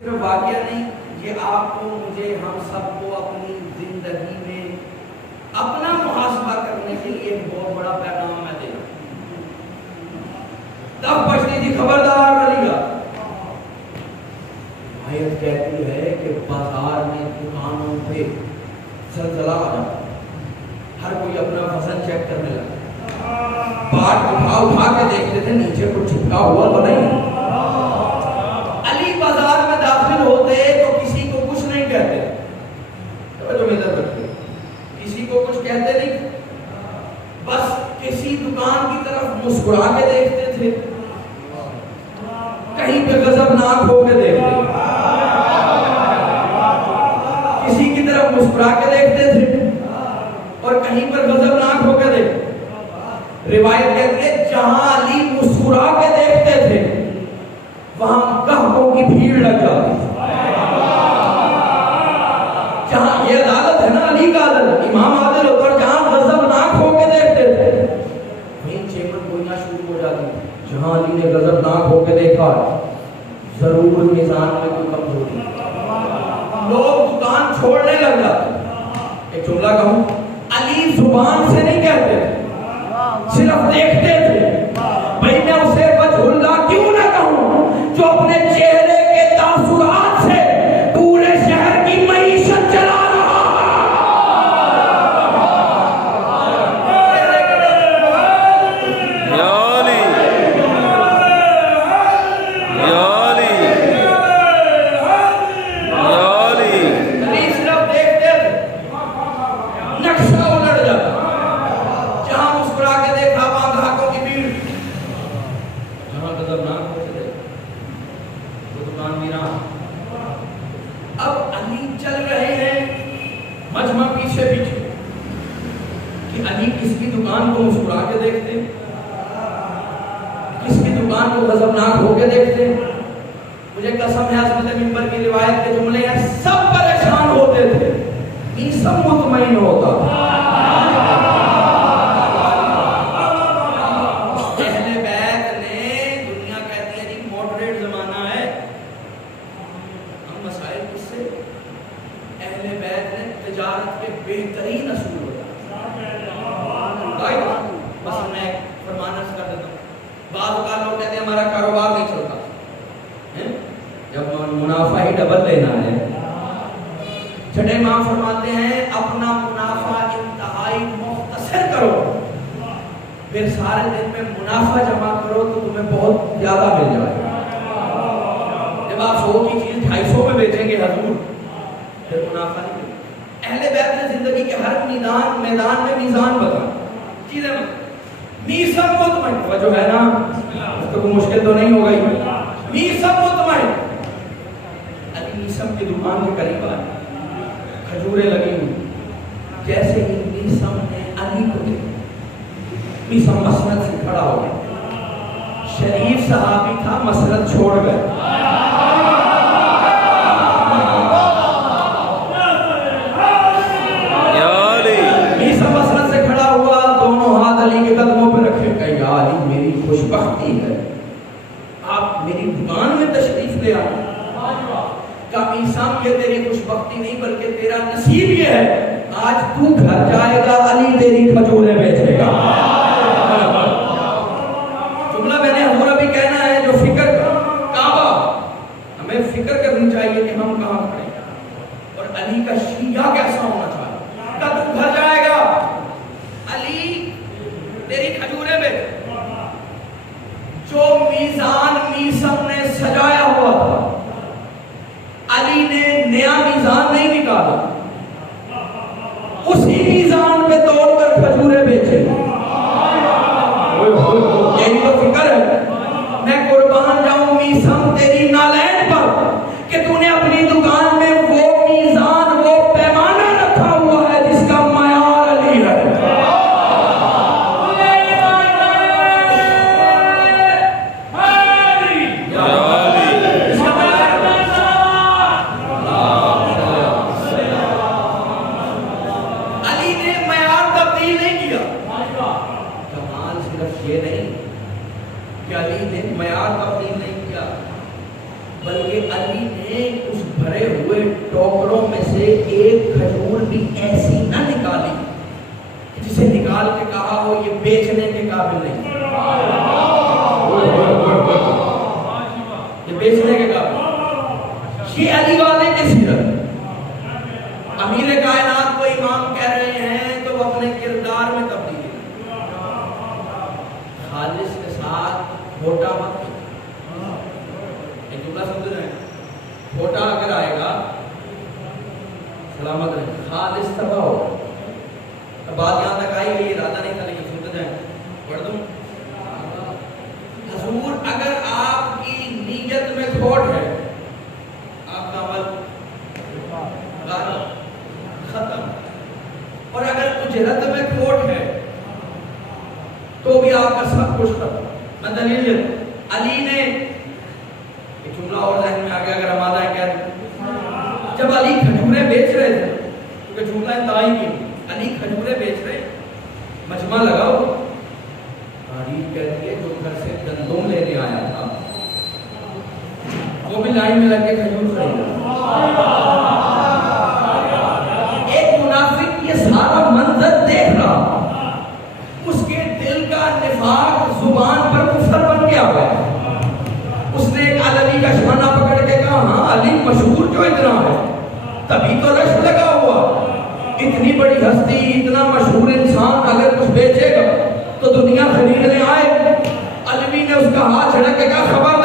صرف واقعہ نہیں، یہ آپ کو مجھے ہم سب کو اپنی زندگی میں اپنا محاسبہ کرنے کے لیے ایک بہت بڑا پیغام میں دے رہا ہوں۔ تب بچتی تھی خبردار علی گا۔ آیت کہتی ہے کہ بازار میں دکانوں پہ زلزلہ آ جاتا، ہر کوئی اپنا وزن چیک کرنے لگا، بات اٹھا کے دیکھتے تھے نیچے کچھ چھپکا ہوا تو نہیں۔ علی بازار میں داخل ہوتے تو کسی کو کچھ نہیں کہتے، کسی کو کچھ کہتے نہیں، بس کسی دکان کی طرف مسکرا کے دیکھتے تھے، کہیں پہ غضبناک ہو کے دیکھتے، کسی کی طرف مسکرا کے دیکھتے تھے اور کہیں پر غضبناک ہو کے دیکھتے۔ روایت کہتی ہے جہاں علی مسکرا کے دیکھتے تھے وہاں گاہکوں کی بھیڑ لگ جاتی تھی۔ جہاں یہ عدالت ہے نا، علی کا عدالت، امام عادل ہوتا اور جہاں غضبناک ہو کے دیکھتے تھے وہیں چیمن گوئیاں شروع ہو جاتی تھی۔ جہاں علی نے غضبناک ہو کے دیکھا ضرور میزان میں کوئی کمزوری، لوگ دکان چھوڑنے لگ جاتے۔ ایک جملہ کہوں، علی زبان سے نہیں کہتے تھے، صرف دیکھتے تھے۔ بھائی میں اسے وجہ اللہ کیوں نہ کہوں جو اپنے چہرے کے تاثرات سے پورے شہر کی معیشت چلا رہا صرف دیکھتے تھے، نقشہ الٹ جاتا، جہاں مسکرا کے دیکھا وہاں گاہکوں کی بھیڑ، جہاں غضبناک ہو کے وہ دکان ویران۔ اب علی چل رہے ہیں، مجمع پیچھے پیچھے کہ علی کس کی دکان کو مسکرا کے دیکھتے، کس کی دکان کو غضبناک ہو کے دیکھتے۔ مجھے قسم ہے عظمت منبر کی روایت کے جملے ہیں، سب پریشان ہوتے تھے، یہ سب مطمئن ہوتا تھا۔ اہل بیت نے، دنیا کہتی ہے جی ماڈریٹ زمانہ ہے، ہم مسائل کس سے؟ اہل بیت نے تجارت کے بہترین اصول ہوتا۔ بس میں فرمان عرض کر دیتا ہوں، بعض اوقات لوگ کہتے ہیں ہمارا کاروبار نہیں چلتا، جب منافع ہی ڈبل لینا ہے۔ چھٹے امام فرماتے ہیں اپنا منافع انتہائی مختصر کرو، پھر سارے دن میں منافع جمع کرو تو تمہیں بہت زیادہ مل جائے گا۔ جب آپ 100 کی چیز 250 میں بیچیں گے حضور، پھر منافع نہیں ملے۔ اہل بیت نے زندگی کے ہر میدان میں میزان بتا چیزیں میسم مطمئن، جو ہے نا اس کو کوئی مشکل تو نہیں ہو گئی، میسم مطمئن۔ علی میسم کی دکان کے قریب آئے، کھجوریں لگی ہوئی، جیسے ہی میسم نے علی کو دیکھا، میسم مسند سے کھڑا ہو گیا، شریف صحابی تھا، مسند چھوڑ گئے۔ میسم مسند سے کھڑا ہوا، دونوں ہاتھ علی کے قدموں پہ رکھے، کہا یا علی میری خوش بختی ہے آپ میری دکان میں تشریف لے آئے۔ کا میسم یہ تیری خوش بختی نہیں بلکہ تیرا نصیب یہ ہے، آج تو گھر جائے گا علی تیری کھجوریں بیچے گا۔ جملہ میں نے حضور ابھی کہنا ہے جو فکر کعبہ، ہمیں فکر کرنی چاہیے کہ ہم کہاں کھڑے ہیں اور علی کا شیعہ کیسا ہونا چاہیے۔ کہ تو گھر جائے گا علی تیری کھجوریں بیچے، جو میزان میسم نے سجایا ہوا تھا علی نے نیا میزان نہیں نکالا، اسی میزان پہ توڑ کر کھجوریں بیچے۔ یہی تو فکر ہے، میں قربان جاؤں میسم تیری نالین پر کہ تو نے اپنی دکان میں وہ میزان، وہ پیمانہ رکھا ہوا ہے جس کا معیار علی ہے۔ ایک کھجور بھی ایسی نہ نکالی جسے نکال کے کہا ہو یہ بیچنے کے قابل نہیں، یہ بیچنے کے قابل۔ یہ علی والے کی سیرت، امیر کائنات کو امام کہہ رہے ہیں تو وہ اپنے کردار میں تبدیلی خالص کے ساتھ کھوٹا مت، ایک جملہ سمجھ رہے ہیں، کھوٹا اگر آئے گا سلامت رہے، خالص تباہ ہو۔ بات یہاں تک آئی ہوئی، ارادہ نہیں تھا لیکن سنتے جائیں، پڑھ دوں۔ حضور اگر آپ کی نیت میں کھوٹ ہے، آپ کا عمل ختم، اور اگر اجرت میں کھوٹ ہے تو بھی آپ کا سب کچھ ختم۔ میں دلیل علی نے ایک جملہ اور ذہن میں آ گیا، اگر ہمارا ہے کہہ دوں، جب علی کھجوریں بیچ رہے تھے، کیونکہ جملہ انتہائی نہیں، علی کھجوریں بیچ رہے، مجمع لگاؤ، تاریخ کہتی ہے جو گھر سے گندم لینے آیا تھا وہ بھی لائن میں لگ کے کھجور خریدا۔ ایک منافق یہ سارا منظر دیکھ رہا، اس کے دل کا نفاق زبان پر کفر بن گیا ہوا ہے۔ اس نے ایک علی کا شانہ پکڑ کے کہا ہاں علی مشہور جو اتنا ہے، تبھی تو رش لگا ہوا، اتنی بڑی ہستی، اتنا مشہور انسان اگر کچھ بیچے گا تو دنیا خریدنے آئے۔ علوی نے اس کا ہاتھ چھڑک کے کہا خبر